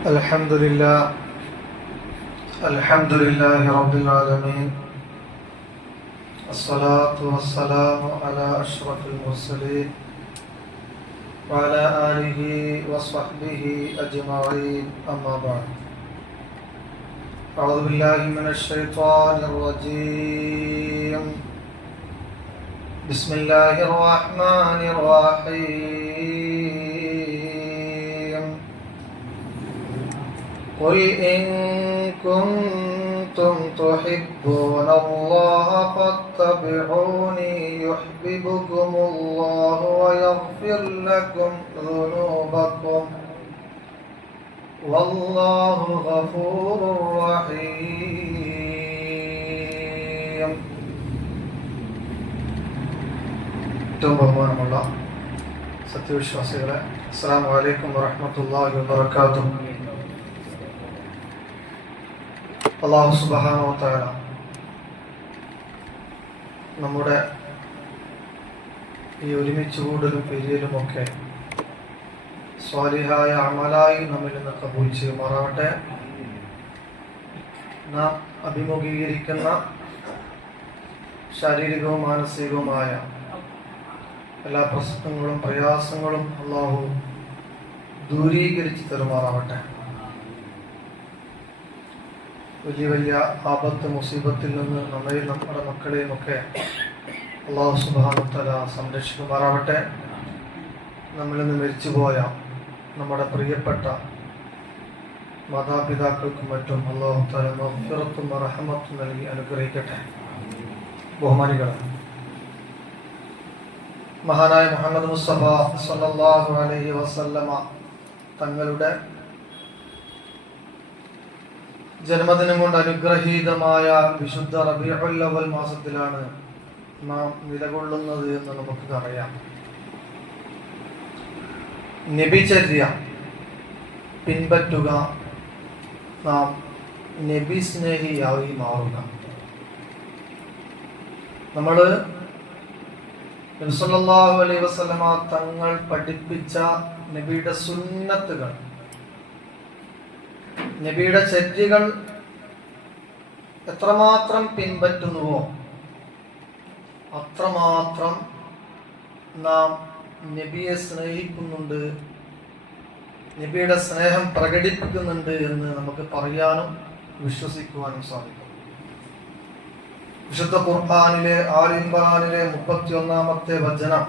الحمد لله رب العالمين. الصلاة والسلام على أشرف المرسلين وعلى آله وصحبه أجمعين، أما بعد. أعوذ بالله من الشيطان الرجيم. بسم الله الرحمن الرحيم. قل إن كنتم تحبون الله فاتبعوني يحببكم الله ويغفر لكم ذنوبكم والله غفور رحيم. ഏറ്റവും ബഹുമാനമുള്ള സത്യവിശ്വാസികളെ, അസ്സലാമു അലൈക്കും വറഹ്മത്തുള്ളാഹി വബറകാതുഹു. അല്ലാഹു സുബ്ഹാനഹു വ തആല നമ്മുടെ ഈ ഒരുമിച്ച് കൂടലും പെരിയലുമൊക്കെ സ്വാലിഹായ അമലായി നമ്മിൽ നിന്ന് കബൂൽ ചെയ്യുമാറാവട്ടെ. നാം അഭിമുഖീകരിക്കുന്ന ശാരീരികവും മാനസികവുമായ എല്ലാ പ്രശ്നങ്ങളും പ്രയാസങ്ങളും അല്ലാഹു ദൂരീകരിച്ച് തരുമാറാവട്ടെ. വലിയ വലിയ ആപത്ത് മുസീബത്തിൽ നിന്ന് നമ്മയും നമ്മുടെ മക്കളെയും ഒക്കെ അല്ലാഹു സുബ്ഹാനഹു വ തആല സംരക്ഷിക്കുമാറാവട്ടെ. നമ്മളിൽ നിന്ന് മരിച്ചുപോയ നമ്മുടെ പ്രിയപ്പെട്ട മാതാപിതാക്കൾക്കും മറ്റും അല്ലാഹു തആല മഗ്ഫിറത്തും റഹ്മത്തും നൽകി അനുഗ്രഹിക്കട്ടെ. ബഹുമാനികളെ, മഹാനായ മുഹമ്മദ് മുസ്തഫ സ്വല്ലല്ലാഹു അലൈഹി വസല്ലമ തങ്ങളുടെ ജന്മദിനം കൊണ്ട് അനുഗ്രഹീതമായ വിശുദ്ധ റബീഉൽ അവ്വൽ മാസത്തിലാണ് നാം നിലകൊള്ളുന്നത് എന്ന് നമുക്ക് അറിയാം. നബിചര്യ പിൻപറ്റുക, നാം നബി സ്നേഹിയായി മാറുക. നമ്മൾ നബി സല്ലല്ലാഹു അലൈഹി വസല്ലമ തങ്ങൾ പഠിപ്പിച്ച നബിയുടെ സുന്നത്തുകൾ, നബിയുടെ ചര്യകൾ എത്രമാത്രം പിൻപറ്റുന്നുവോ അത്രമാത്രം നാം നബിയെ സ്നേഹിക്കുന്നുണ്ട്, നബിയുടെ സ്നേഹം പ്രകടിപ്പിക്കുന്നുണ്ട് എന്ന് നമുക്ക് പറയാനും വിശ്വസിക്കുവാനും സാധിക്കും. വിശുദ്ധ ഖുർആനിലെ ആൽ ഇംറാനിലെ 31-ാമത്തെ വചനം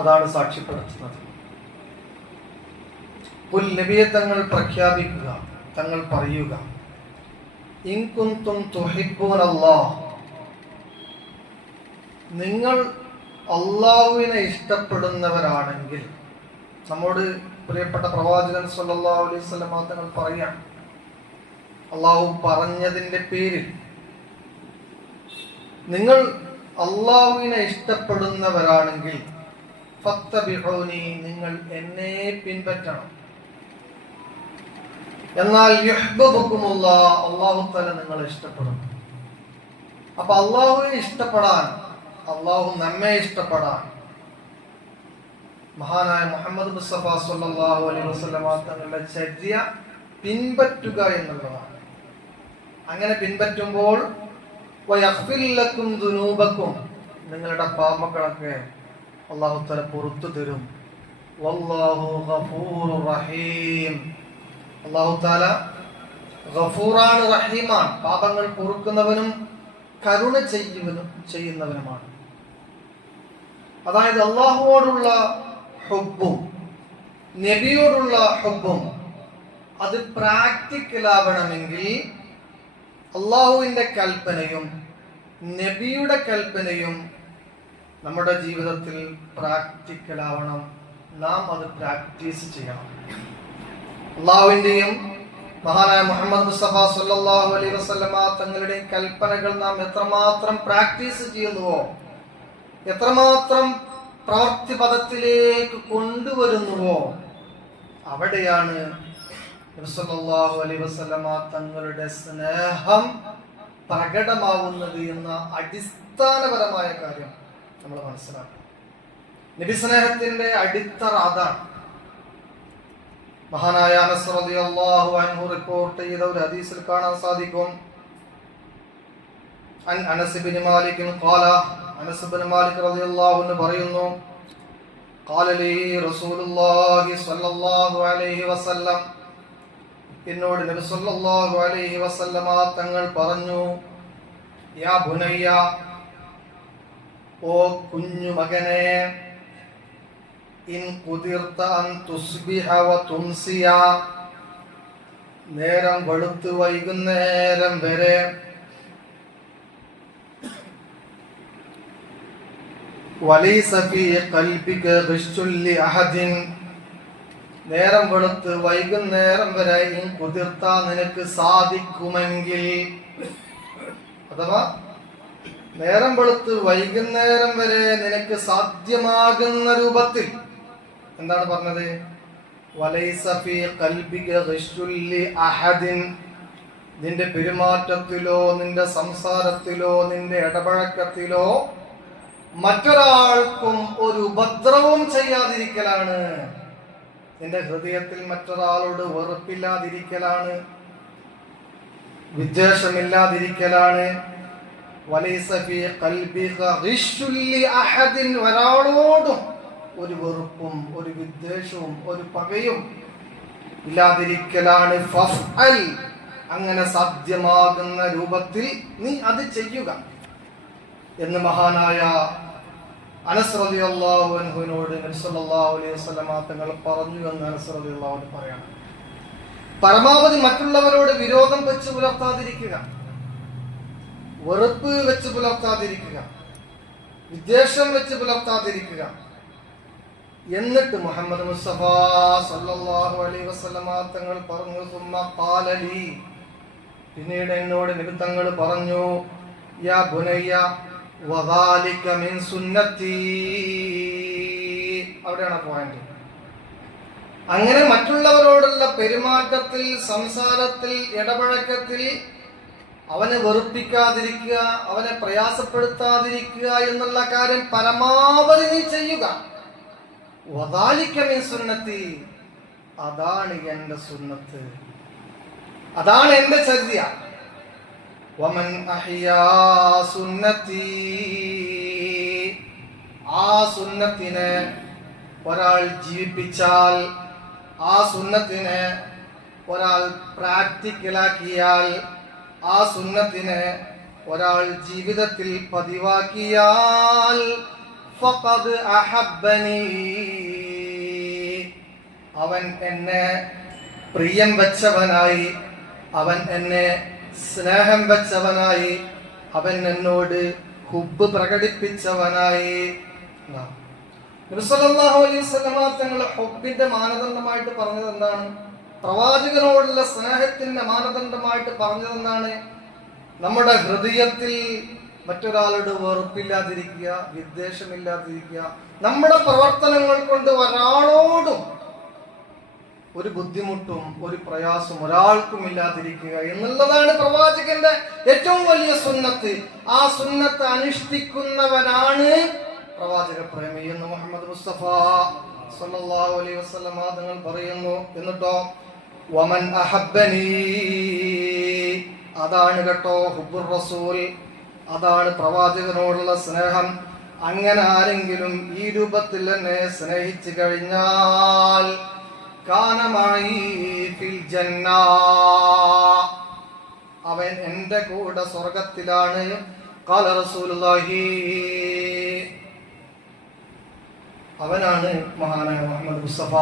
അതാണ് സാക്ഷ്യപ്പെടുത്തുന്നത്. ഖുൽ, നബിയെ തങ്ങൾ പ്രഖ്യാപിക്കുക, തങ്ങൾ പറയുക, ഇൻ കുൻതും തുഹിബ്ബൂനല്ലാഹ്, നിങ്ങൾ അല്ലാഹുവിനെ ഇഷ്ടപ്പെടുന്നവരാണെങ്കിൽ. നമ്മോട് പ്രിയപ്പെട്ട പ്രവാചകൻ സ്വല്ലല്ലാഹു അലൈഹി വസല്ലം തങ്ങൾ പറയാം, അല്ലാഹു പറഞ്ഞതിന്റെ പേരിൽ നിങ്ങൾ അല്ലാഹുവിനെ ഇഷ്ടപ്പെടുന്നവരാണെങ്കിൽ ഫത്തബിഊനി, നിങ്ങൾ എന്നെ പിൻപറ്റണം. എന്നാൽ യുഹ്ബബുകുമുല്ലാഹ്, അല്ലാഹു തആല നിങ്ങളെ ഇഷ്ടപ്പെടും. അപ്പൊ അല്ലാഹുവിനെ ഇഷ്ടപ്പെടാൻ, അല്ലാഹു നമ്മെ ഇഷ്ടപ്പെടാൻ മഹാനായ മുഹമ്മദ് മുസ്തഫ സ്വല്ലല്ലാഹു അലൈഹി വസല്ലം തങ്ങളുടെ ചര്യ പിൻപറ്റുക എന്നുള്ളതാണ്. അങ്ങനെ പിൻപറ്റുമ്പോൾ വയഗ്ഫിർ ലക്കും ദുനൂബക്കും, നിങ്ങളുടെ പാപങ്ങളൊക്കെ അല്ലാഹു തആല പുറത്തു തരും. വല്ലാഹു ഗഫൂറുർ റഹീം, അല്ലാഹു തആല ഗഫൂറാണ്, റഹീമാണ്, പാപങ്ങൾ പൊറുക്കുന്നവനും കരുണ ചെയ്യുന്നവനുമാണ്. അതായത് അല്ലാഹുവോടുള്ള ഹുബ്ബും നബിയോടുള്ള ഹുബ്ബും അത് പ്രാക്ടിക്കലാവണമെങ്കിൽ അല്ലാഹുവിന്റെ കൽപ്പനയും നബിയുടെ കൽപ്പനയും നമ്മുടെ ജീവിതത്തിൽ പ്രാക്ടിക്കലാവണം. നാം അത് പ്രാക്ടീസ് ചെയ്യണം. അല്ലാഹുവിന്റെയും മഹാനായ മുഹമ്മദ് മുസ്തഫ സ്വല്ലല്ലാഹു അലൈഹി വസല്ലമ തങ്ങളുടെയും കൽപ്പനകൾ നാം എത്രമാത്രം പ്രാക്ടീസ് ചെയ്യുന്നുവോ, എത്രമാത്രം പ്രവൃത്തി പദത്തിലേക്ക് കൊണ്ടുവരുന്നുവോ, അവിടെയാണ് നബി സല്ലല്ലാഹു അലൈഹി വസല്ലമ തങ്ങളുടെ സ്നേഹം പ്രകടമാവുന്നത് എന്ന അടിസ്ഥാനപരമായ കാര്യം നമ്മൾ മനസ്സിലാക്കണം. നബി സ്നേഹത്തിന്റെ അടിത്തറ അതാണ്. മഹാനായ അനസ് റളിയല്ലാഹു അൻഹു റിപ്പോർട്ട് ചെയ്ത ഒരു ഹദീസിൽ കാണാൻ സാധിക്കും. അനസ് ഇബ്നു മാലിക് ഖാല, അനസ് ഇബ്നു മാലിക് റളിയല്ലാഹു അൻഹു പറയുന്നു, ഖാല ലി റസൂലുള്ളാഹി സ്വല്ലല്ലാഹു അലൈഹി വസല്ലം, എന്നോട് നബി സല്ലല്ലാഹു അലൈഹി വസല്ലമ തങ്ങൾ പറഞ്ഞു, യാ ബുനയ്യ, ഓ കുഞ്ഞു മകനെ, ഇൻ ഖുദിർത അൻ തുസ്ബിഹ വ തുംസിയ, നേരം വെളുത്ത് വൈകുന്നേരം വരെ വലൈസ ഫീ ഖൽബിക ഖിശ്ഉൻ ലി അഹദിൻ, നേരം വെളുത്ത് വൈകുന്നേരം വരെ ഇൻ ഖുദിർത, നിനക്ക് സാധിക്കുമെങ്കിൽ, അഥവാ നേരം വെളുത്ത് വൈകുന്നേരം വരെ നിനക്ക് സാധ്യമാകുന്ന രൂപത്തിൽ, എന്താണ് പറഞ്ഞത്? വലൈസ ഫീ ഖൽബിക ഖിശ്ഉൻ ലി അഹദിൻ, നിന്റെ പെരുമാറ്റത്തിലോ നിന്റെ സംസാരത്തിലോ നിന്റെ ഇടപഴക്കത്തിലോ മറ്റൊരാൾക്കും ഒരു ഉപദ്രവം ചെയ്യാതിരിക്കലാണ്, നിന്റെ ഹൃദയത്തിൽ മറ്റൊരാളോട് വെറുപ്പില്ലാതിരിക്കലാണ്, വിദ്വേഷമില്ലാതിരിക്കലാണ്. വലൈസ ഫീ ഖൽബിക ഖിശ്ഉൻ ലി അഹദിൻ, ഒരാളോടും ഒരു വെറുപ്പും ഒരു വിദ്വേഷവും ഒരു പകയും ഇല്ലാതിരിക്കലാണ്. ഫഫ്അൽ, അങ്ങനെ സാധ്യമാകുന്ന രൂപത്തിൽ നീ അത് ചെയ്യുക എന്ന് മഹാനായ അനസ് റളിയല്ലാഹു അൻഹുവിനോട് നബി സല്ലല്ലാഹു അലൈഹി വസല്ലമ തങ്ങൾ പറഞ്ഞു എന്ന് അനസ് റളിയല്ലാഹു അൻഹു പറയാണ്. പരമാവധി മറ്റുള്ളവരോട് വിരോധം വെച്ച് പുലർത്താതിരിക്കുക, വെറുപ്പ് വെച്ച് പുലർത്താതിരിക്കുക, വിദ്വേഷം വെച്ച് പുലർത്താതിരിക്കുക. എന്നിട്ട് മുഹമ്മദ് മുസ്തഫ സല്ലല്ലാഹു അലൈഹി വസല്ലമ തങ്ങൾ പറഞ്ഞു, സുമ്മ ഖാല ലി, പിന്നീട് എന്നോട് നബി തങ്ങൾ പറഞ്ഞു, യാ ബുനയ്യ വദാലിക മിൻ സുന്നത്തി, അവിടെയാണ് പോയിന്റ്. അങ്ങനെ മറ്റുള്ളവരോടുള്ള പെരുമാറ്റത്തിൽ, സംസാരത്തിൽ, ഇടപഴക്കത്തിൽ അവനെ വെറുപ്പിക്കാതിരിക്കുക, അവനെ പ്രയാസപ്പെടുത്താതിരിക്കുക എന്നുള്ള കാര്യം പരമാവധി നീ ചെയ്യുക. വദാലിക മിൻ സുന്നത്തി, അതാണ് എന്റെ സുന്നത്ത്, അതാണ് എന്റെ ചര്യ. വമൻ അഹ്യാ സുന്നത്തി, ആ സുന്നത്തിനെ ഒരാൾ ജീവിപ്പിച്ചാൽ, ആ സുന്നത്തിനെ ഒരാൾ പ്രാക്ടിക്കലാക്കിയാൽ, ആ സുന്നത്തിനെ ഒരാൾ ജീവിതത്തിൽ പതിവാക്കിയാൽ, ഫഖദ് അഹബ്ബനി, അവൻ എന്നെ പ്രിയം വെച്ചവനായി, അവൻ എന്നെ സ്നേഹം വെച്ചവനായി, അവൻ എന്നോട് ഹുബ്ബ് പ്രകടിപ്പിച്ചവനായി. നബി സല്ലല്ലാഹു അലൈഹി വസല്ലമ തങ്ങൾ ഹുബ്ബിന്റെ മാനദണ്ഡമായിട്ട് പറഞ്ഞത് എന്താണ്? പ്രവാചകനോടുള്ള സ്നേഹത്തിന്റെ മാനദണ്ഡമായിട്ട് പറഞ്ഞത് എന്താണ്? നമ്മുടെ ഹൃദയത്തിൽ മറ്റൊരാളോട് വെറുപ്പില്ലാതിരിക്കുക, വിദ്വേഷമില്ലാതിരിക്കുക, നമ്മുടെ പ്രവർത്തനങ്ങൾ കൊണ്ട് ഒരാളോടും ഒരു ബുദ്ധിമുട്ടും ഒരു പ്രയാസം ഒരാൾക്കും ഇല്ലാതിരിക്കുക എന്നുള്ളതാണ് പ്രവാചകന്റെ ഏറ്റവും വലിയ സുന്നത്ത്. ആ സുന്നത്ത് അനുഷ്ഠിക്കുന്നവനാണ് പ്രവാചക പ്രേമി എന്ന് മുഹമ്മദ് മുസ്തഫ സല്ലല്ലാഹു അലൈഹി വസല്ലം തങ്ങൾ പറയുന്നു. എന്നിട്ടോ വമൻ അഹബ്ബനി, അതാണ് കേട്ടോ ഹുബ്ബുർ റസൂൽ, അതാണ് പ്രവാചകനോടുള്ള സ്നേഹം. അങ്ങനെ ആരെങ്കിലും ഈ രൂപത്തിൽ എന്നെ സ്നേഹിച്ചു കഴിഞ്ഞാൽ കാനമായി ഫിൽ ജന്ന, അവൻ എന്റെ കൂടെ സ്വർഗത്തിലാണ്. ഖാല റസൂലുള്ളാഹി, അവനാണ് മഹാനായ മുഹമ്മദ് മുസ്തഫ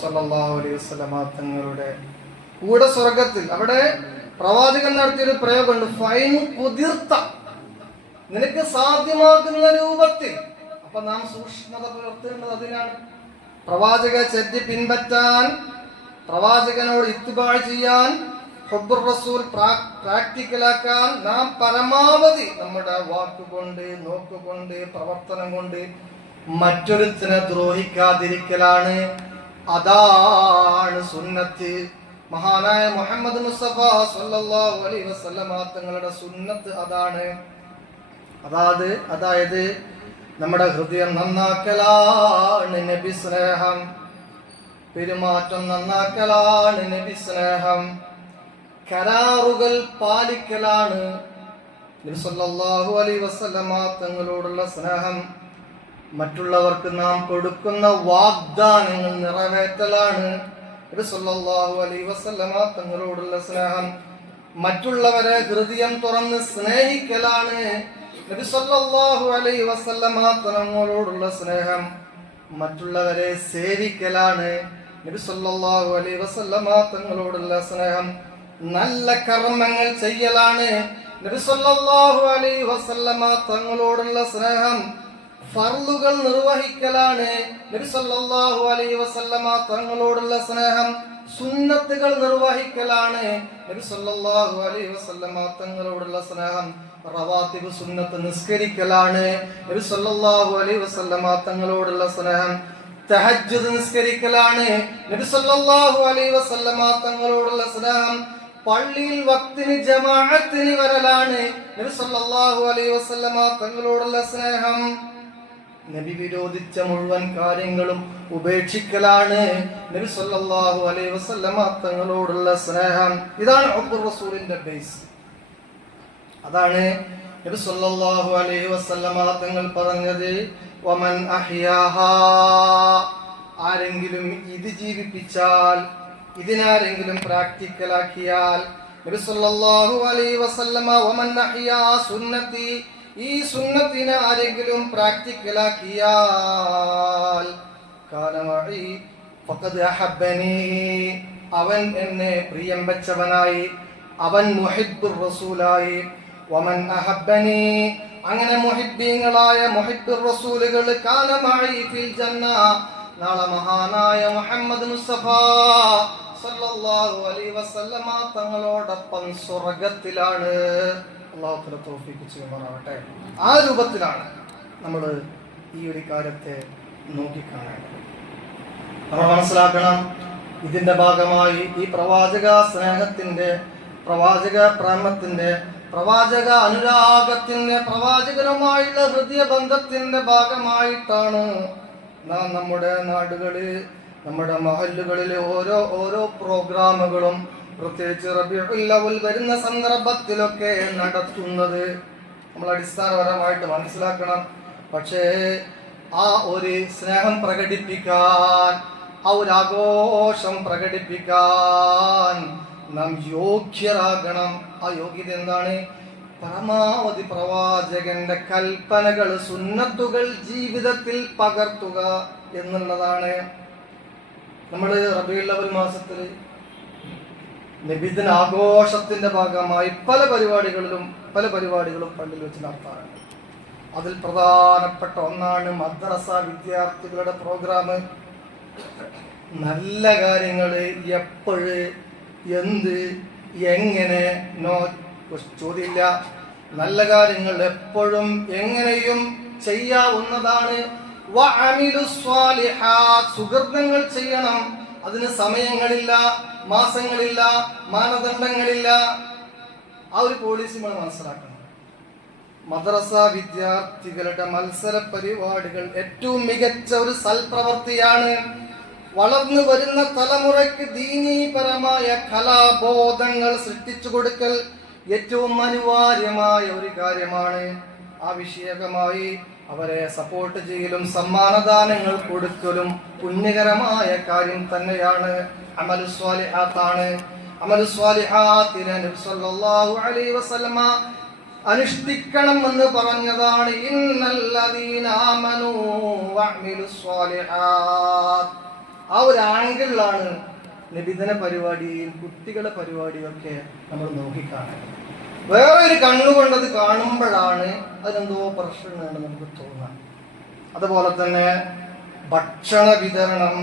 സല്ലല്ലാഹു അലൈഹി വസല്ലം തങ്ങളുടെ കൂടെ സ്വർഗത്തിൽ. അവിടെ പ്രവാചകൻ നടത്തിയൊരു പ്രയോഗമുണ്ട്, ഫൈൻ കുതിർത്ത, നിനക്ക് സാധ്യമാകുന്ന രൂപത്തിൽ. അപ്പൊ നാം സൂക്ഷ്മത പുലർത്തേണ്ടത് അതിനാണ്. പ്രവാചക ചര്യ പിൻപറ്റാൻ, പ്രവാചകനോട് ഇത്തിബാ ചെയ്യാൻ, ഹുബ്ബുർ റസൂൽ പ്രാക്ടിക്കലാക്കാൻ നാം പരമാവധി നമ്മുടെ വാക്കുകൊണ്ട്, നോക്കുകൊണ്ട്, പ്രവർത്തനം കൊണ്ട് മറ്റൊരുത്തിനെ ദ്രോഹിക്കാതിരിക്കലാണ്. അതാണ് സുന്നത്ത്. മഹാനായ മുഹമ്മദ് മുസ്തഫ സല്ലല്ലാഹു അലൈഹി വസല്ലം തങ്ങളുടെ സുന്നത്ത് അതാണ്. അതായത് നമ്മുടെ ഹൃദയം നന്നാക്കലാണ് നബി സ്നേഹം. പെരുമാറ്റം നന്നാക്കലാണ് നബി സ്നേഹം. കരാറുകൾ പാലിക്കലാണ് നബി സല്ലല്ലാഹു അലൈഹി വസല്ലമ തങ്ങളോടുള്ള സ്നേഹം. മറ്റുള്ളവർക്ക് നാം കൊടുക്കുന്ന വാഗ്ദാനങ്ങൾ നിറവേറ്റലാണ് നബി സല്ലല്ലാഹു അലൈഹി വസല്ലമ തങ്ങളോടുള്ള സ്നേഹം. മറ്റുള്ളവരെ ഹൃദയം തുറന്ന് സ്നേഹിക്കലാണ് നബി സല്ലല്ലാഹു അലൈഹി വസല്ലമ തങ്ങളോടുള്ള സ്നേഹം. മറ്റുള്ളവരെ സേവിക്കലാണ് നബി സല്ലല്ലാഹു അലൈഹി വസല്ലമ തങ്ങളോടുള്ള സ്നേഹം. നല്ല കർമ്മങ്ങൾ ചെയ്യലാണ് നബി സല്ലല്ലാഹു അലൈഹി വസല്ലമ തങ്ങളോടുള്ള സ്നേഹം. ഫർളുകൾ നിർവഹിക്കലാണ് നബി സല്ലല്ലാഹു അലൈഹി വസല്ലമ തങ്ങളോടുള്ള സ്നേഹം. സുന്നത്തുകൾ നിർവഹിക്കലാണ് നബി സല്ലല്ലാഹു അലൈഹി വസല്ലമ തങ്ങളോടുള്ള സ്നേഹം. റവാത്തിബ് സുന്നത്ത് നിസ്കരിക്കലാണ് നബി സല്ലല്ലാഹു അലൈഹി വസല്ലമ തങ്ങളോടുള്ള സ്നേഹം. തഹജ്ജുദ് നിസ്കരിക്കലാണ് നബി സല്ലല്ലാഹു അലൈഹി വസല്ലമ തങ്ങളോടുള്ള സ്നേഹം. പള്ളിയിൽ വക്തിന് ജമാഅത്തിന് വരലാണ് നബി സല്ലല്ലാഹു അലൈഹി വസല്ലമ തങ്ങളോടുള്ള സ്നേഹം. നബി വിരോധിച്ച മുഴുവൻ കാര്യങ്ങളും ഉപേക്ഷിക്കലാണ് നബി സല്ലല്ലാഹു അലൈഹി വസല്ലമ തങ്ങളോടുള്ള സ്നേഹം. ഇതാണ് ഹുബ്ബുർ റസൂലിന്റെ ബേസ്. അതാണ് നബി സല്ലല്ലാഹു അലൈഹി വസല്ലമ തങ്ങൾ പറഞ്ഞത്, വമൻ അഹ്യാഹാ, ആരെങ്കിലും ഇത് ജീവിപ്പിച്ചാൽ, ഇതിനാരെങ്കിലും പ്രാക്ടിക്കലാക്കിയാൽ, നബി സല്ലല്ലാഹു അലൈഹി വസല്ലമ വമൻ അഹ്യാ സുന്നത്തി, ഈ സുന്നത്തിനെ ആരെങ്കിലും പ്രാക്ടിക്കലാക്കിയാൽ, കാന മഈ ഫഖദ് അഹബ്ബനി, അവൻ എന്നെ പ്രിയം വെച്ചവനായി, അവൻ മുഹിബ്ബുർ റസൂലായി. വമൻ അഹബ്ബനി, അങ്ങനെ മുഹിബ്ബീങ്ങളായ മുഹിബ്ബുർ റസൂലുകൾ കാന മഈ ഫിൽ ജന്ന, നാളെ മഹാനായ മുഹമ്മദ് മുസ്തഫ സല്ലല്ലാഹു അലൈഹി വസല്ലമ തങ്ങളോടൊപ്പം സ്വർഗ്ഗത്തിലാണ്. അല്ലാഹു തആല തൗഫീഖ് ചെയ്യുമാറാവട്ടെ. ആ രൂപത്തിലാണ് നമ്മൾ ഈ ഒരു കാര്യത്തെ നോക്കിക്കാണേണ്ടത്. നമ്മൾ മനസ്സിലാക്കണം, ഇതിന്റെ ഭാഗമായി ഈ പ്രവാചക സ്നേഹത്തിന്റെ, പ്രവാചക പ്രേമത്തിന്റെ, പ്രവാചക അനുരാഗത്തിന്റെ, പ്രവാചകനുമായുള്ള ഹൃദയബന്ധത്തിന്റെ ഭാഗമായിട്ടാണ് നാം നമ്മുടെ നാടുകളിൽ, നമ്മുടെ മഹല്ലുകളിൽ ഓരോ പ്രോഗ്രാമുകളും പ്രത്യേകിച്ച് റബീഉൽ അവ്വൽ വരുന്ന സന്ദർഭത്തിലൊക്കെ നടത്തുന്നത്. നമ്മൾ അടിസ്ഥാനപരമായിട്ട് മനസ്സിലാക്കണം. പക്ഷേ ആ ഒരു സ്നേഹം പ്രകടിപ്പിക്കാൻ, ആ ഒരു ആഘോഷം പ്രകടിപ്പിക്കാൻ നാം യോഗ്യരാകണം. ആ യോഗ്യത എന്താണ്? പരമാവധി പ്രവാചകന്റെ കൽപ്പനകൾ, സുന്നത്തുകൾ ജീവിതത്തിൽ പകർത്തുക എന്നുള്ളതാണ്. നമ്മൾ റബീഉൽ അവ്വൽ മാസത്തിൽ നബിദിന ആഘോഷത്തിന്റെ ഭാഗമായി പല പരിപാടികളും പള്ളിയിൽ വെച്ച് നടത്താറുണ്ട്. അതിൽ പ്രധാനപ്പെട്ട ഒന്നാണ് മദ്രസ വിദ്യാർത്ഥികളുടെ പ്രോഗ്രാം. നല്ല കാര്യങ്ങൾ എപ്പോഴ്, എന്ത്, എങ്ങനെ, നോ ചോദ്യമില്ല. നല്ല കാര്യങ്ങൾ എപ്പോഴും എങ്ങനെയും ചെയ്യാവുന്നതാണ്. സുഹൃതങ്ങൾ ചെയ്യണം. അതിന് സമയങ്ങളില്ല, മാസങ്ങളില്ല, മാനദണ്ഡങ്ങളില്ല. ആ ഒരു പോളിസി നമ്മൾ മനസ്സിലാക്കണം. മദ്രസ വിദ്യാർത്ഥികളുടെ മത്സര പരിപാടികൾ ഏറ്റവും മികച്ച ഒരു സൽപ്രവൃത്തിയാണ്. വളർന്നു വരുന്ന തലമുറയ്ക്ക് ദീനീപരമായ കലാബോധങ്ങൾ സൃഷ്ടിച്ചു കൊടുക്കൽ ഏറ്റവും അനിവാര്യമായ ഒരു കാര്യമാണ്. ആ വിഷയകമായി അവരെ സപ്പോർട്ട് ചെയ്യലും സമ്മാനദാനങ്ങൾ കൊടുക്കലും പുണ്യകരമായ കാര്യം തന്നെയാണ്. അമലുസ് സ്വാലിഹാത്താണ്. അമലുസ് സ്വാലിഹാത്തിനെ നബി സല്ലല്ലാഹു അലൈഹി വസല്ലമ അനുഷ്ഠിക്കണം എന്ന് പറഞ്ഞതാണ്. ഇന്നല്ലദീന ആമനൂ വഅമിലുസ് സ്വാലിഹാത്ത്. ആ ഒരു ആംഗിളിലാണ് നബിദിന പരിപാടിയും കുട്ടികളുടെ പരിപാടിയൊക്കെ നമ്മൾ നോക്കിക്കാണുന്നത്. വേറെ ഒരു കണ്ണുകൊണ്ടത് കാണുമ്പോഴാണ് അതിനെന്തോ പ്രശ്നമുണ്ട് നമുക്ക് തോന്നാം. അതുപോലെ തന്നെ ഭക്ഷണ വിതരണം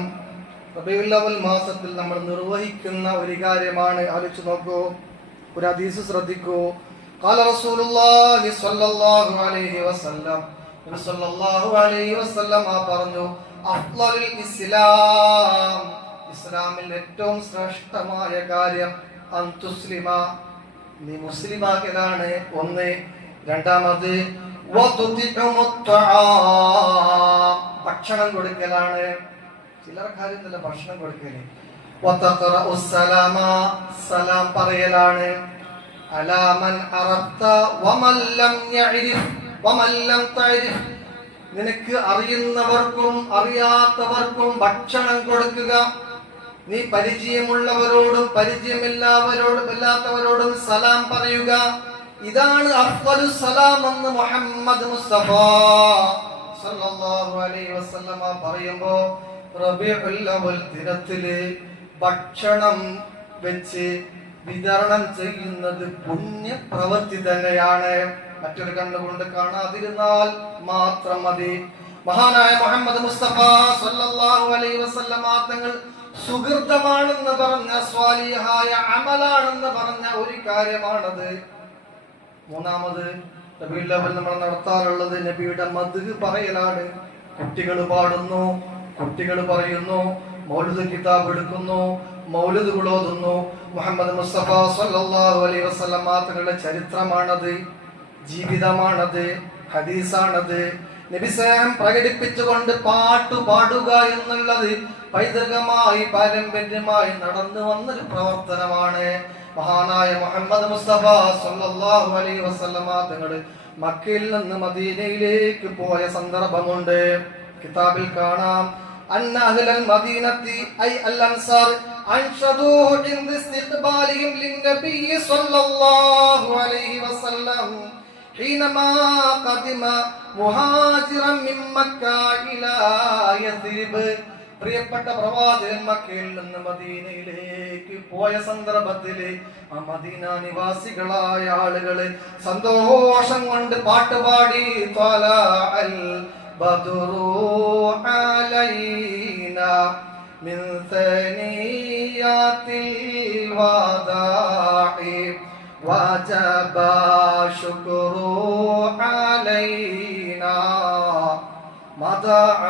റബീഉൽ അവ്വൽ മാസത്തിൽ നമ്മൾ നിർവഹിക്കുന്ന ഒരു കാര്യമാണ്. ആലോചിച്ച് നോക്കൂ, ഒരു ഹദീസ് ശ്രദ്ധിക്കൂ. ഖാല റസൂലുള്ളാഹി സ്വല്ലല്ലാഹു അലൈഹി വസല്ലം, നബി സ്വല്ലല്ലാഹു അലൈഹി വസല്ലം പറഞ്ഞു, അഫ്ളലുൽ ഇസ്ലാം, ഇസ്ലാമിൽ ഏറ്റവും ശ്രേഷ്ഠമായ കാര്യം അൻതുസ്ലിമ, നീ മുസ്ലിമാകലാണ്. ഒന്ന്. രണ്ടാമത് ഭക്ഷണം കൊടുക്കലാണ്. ചിലർ കാര്യത്തില്ല ഭക്ഷണം കൊടുക്കല്. സലാം പറയലാണ്. അലാ മൻ അറഫ്ത വമൻ ലം യഅരിഫ് വമൻ ലം തഅരിഫ്, നിനക്ക് അറിയുന്നവർക്കും അറിയാത്തവർക്കും ഭക്ഷണം കൊടുക്കുക. നീ പരിചയമുള്ളവരോടും പരിചയമില്ലാത്തവരോടും സലാം പറയുക. ഇതാണ് അഫ്ളു സലാം എന്ന് മുഹമ്മദ് മുസ്തഫ സല്ലല്ലാഹു അലൈഹി വസല്ലമ പറയുമ്പോ റബീഉൽ അവൽ ദിനത്തില് ഭക്ഷണം വെച്ച് വിതരണം ചെയ്യുന്നത് പുണ്യ പ്രവൃത്തി തന്നെയാണ്. മറ്റൊരു കണ്ണുകൊണ്ട് കാണാതിരുന്നാൽ മാത്രം മതി. മഹാനായ മുഹമ്മദ് മുസ്തഫ സല്ലല്ലാഹു അലൈഹി വസല്ലമ തങ്ങൾ സുഹൃതമാണെന്ന് പറഞ്ഞ സ്വാലിഹായ അമലാണെന്ന് പറഞ്ഞ ഒരു കാര്യമാണത്. മൂന്നാമത് റബീഉൽ അവ്വൽ നമ്മൾ നടത്താറുള്ളത് നബിയുടെ മദ്ഹ് പറയലാണ്. കുട്ടികൾ പാടുന്നു, കുട്ടികൾ പറയുന്നു, മൗലിദ് കിതാബ് എടുക്കുന്നു, മൗലിദുകൾ ഓതുന്നു. മുഹമ്മദ് മുസ്തഫ സല്ലല്ലാഹു അലൈഹി വസല്ലമ തങ്ങളുടെ ചരിത്രമാണത്, ജീവിതമാണത്, ഹദീസാണത്. നബി സ്വയം പ്രകടിപ്പിച്ചുകൊണ്ട് പാട്ടു പാടുക എന്നുള്ളത് പൈതൃകമായി പാരമ്പര്യമായി നടന്നു വന്നൊരു പ്രവർത്തനമാണ്. മഹാനായ മുഹമ്മദ് മുസ്തഫ സല്ലല്ലാഹു അലൈഹി വസല്ലമ തങ്ങൾ മക്കയിൽ നിന്ന് മദീനയിലേക്ക് പോയ സന്ദർഭമുണ്ട്. കിതാബിൽ കാണാം, അന്ന അഹ്ലൽ മദീനത്തി ഐ അൽ അൻസാർ അൻഷദൂ ഇൻദ ഇസ്തിഖ്ബാലിഹിം ലിന്നബി സല്ലല്ലാഹു അലൈഹി വസല്ലം ഹീനമാ ഖദിമ മുഹാജിറൻ മിൻ മക്ക ഇലാ യസ്രിബ്. പ്രിയപ്പെട്ട പ്രവാചകൻ മക്കയിൽ നിന്ന് മദീനയിലേക്ക് പോയ സന്ദർഭത്തില് ആ മദീന നിവാസികളായ ആളുകള് സന്തോഷം കൊണ്ട് പാട്ടുപാടി ത്വലഅൽ ബദ്റു അലൈനാ മിൻ സനിയാത്തിൽ വദാഇ വജബ ശുക്രു അലൈനാ മദഅ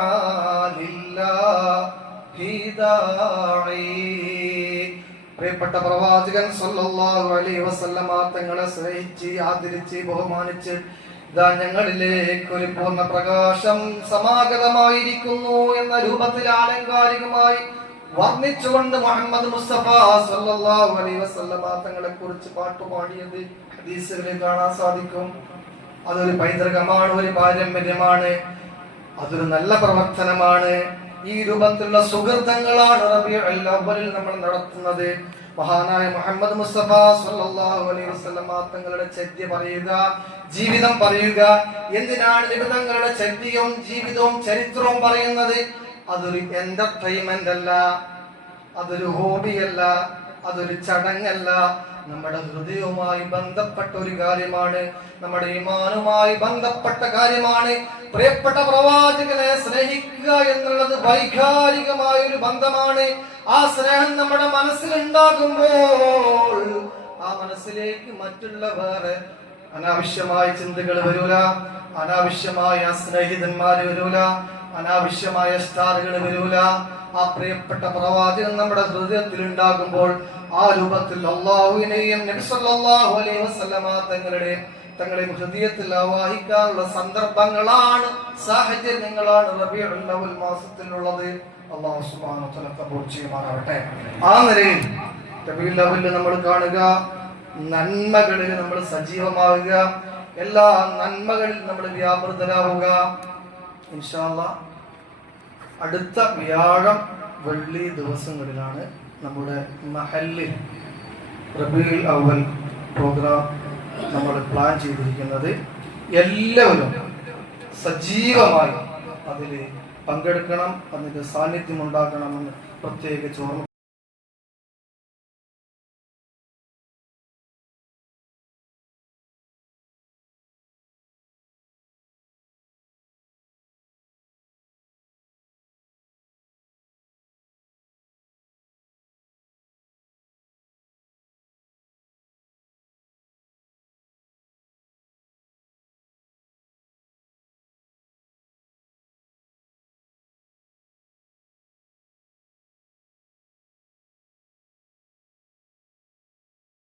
ലില്ലാഹി ദാഇ. പ്രിയപ്പെട്ട പ്രവാചകൻ സല്ലല്ലാഹു അലൈഹി വസല്ലമ തങ്ങളെ സ്നേഹിച്ച് ആദരിച്ച് ബഹുമാനിച്ച് ഇതാ ഞങ്ങളിലേക്ക് ഒരു പൂർണ്ണ പ്രകാശം സമാഗതമായിരിക്കുന്നു എന്ന രൂപത്തിൽ ആലങ്കാരികമായി വർണ്ണിച്ചുകൊണ്ട് മുഹമ്മദ് മുസ്തഫ സല്ലല്ലാഹു അലൈഹി വസല്ലമ തങ്ങളെ കുറിച്ച് പാട്ടുപാടിയത് ഹദീസുകളിൽ കാണാൻ സാധിക്കും. അതൊരു പൈതൃകമാണ്, ഒരു പാരമ്പര്യമാണ്, അതൊരു നല്ല പ്രവർത്തനമാണ്. ഈ രൂപത്തിലുള്ള സുഹൃതങ്ങളാണ് റബീഉൽ അവ്വലിൽ നമ്മൾ നടത്തുന്നത്. മഹാനായ മുഹമ്മദ് മുസ്തഫ സല്ലല്ലാഹു അലൈഹി വസല്ലമ തങ്ങളുടെ ചര്യ പറയുക, ജീവിതം പറയുക. എന്തിനാണ് നിബിധങ്ങളുടെ ചര്യയും ജീവിതവും ചരിത്രവും പറയുന്നത്? അതൊരു എന്റർടൈൻമെന്റ് അല്ല, അതൊരു ഹോബിയല്ല, അതൊരു ചടങ്ങല്ല. നമ്മുടെ ഹൃദയവുമായി ബന്ധപ്പെട്ട ഒരു കാര്യമാണ്, നമ്മുടെ ഈമാനുമായി ബന്ധപ്പെട്ട കാര്യമാണ്. പ്രിയപ്പെട്ട പ്രവാചകനെ സ്നേഹിക്കുക എന്നുള്ളത് വൈകാരികമായ ഒരു ബന്ധമാണ്. ആ സ്നേഹം നമ്മുടെ മനസ്സിലുണ്ടാകുമ്പോൾ ആ മനസ്സിലേക്ക് മറ്റുള്ള വേറെ അനാവശ്യമായ ചിന്തകൾ വരൂല, അനാവശ്യമായ സ്നേഹിതന്മാര് വരൂല, അനാവശ്യമായ സ്റ്റാറുകൾ വരൂല. ആ പ്രിയപ്പെട്ട പ്രവാചകൻ നമ്മുടെ ഹൃദയത്തിൽ ഉണ്ടാകുമ്പോൾ ആ രൂപത്തിൽ അല്ലാഹുവിനെയും നബി സല്ലല്ലാഹു അലൈഹി വസല്ലമ തങ്ങളെ ഹൃദയത്തിൽ ആവാഹിക്കാനുള്ള സന്ദർഭങ്ങളാണ്, സാഹചര്യങ്ങളാണ് റബീഉൽ അവ്വൽ മാസത്തിലുള്ളത്. അല്ലാഹു സുബ്ഹാനഹു വ തആല കബൂൽ ചെയ്യുമാറാവട്ടെ. ആ നിലയിൽ റബീഉൽ അവ്വലിൽ നമ്മൾ കാണുക, നന്മകളിൽ നമ്മൾ സജീവമാവുക, എല്ലാ നന്മകളിൽ നമ്മൾ വ്യാപൃതരാവുക. ഇൻഷാ അല്ലാഹ് അടുത്ത വ്യാഴം വെള്ളി ദിവസങ്ങളിലാണ് നമ്മുടെ മഹല്ലിൽ റബീഉൽ അവ്വൽ പ്രോഗ്രാം നമ്മൾ പ്ലാൻ ചെയ്തിരിക്കുന്നത്. എല്ലാവരും സജീവമായി അതിൽ പങ്കെടുക്കണം, അതിൻ്റെ സാന്നിധ്യം ഉണ്ടാക്കണമെന്ന് പ്രത്യേകിച്ച് ഓർമ്മ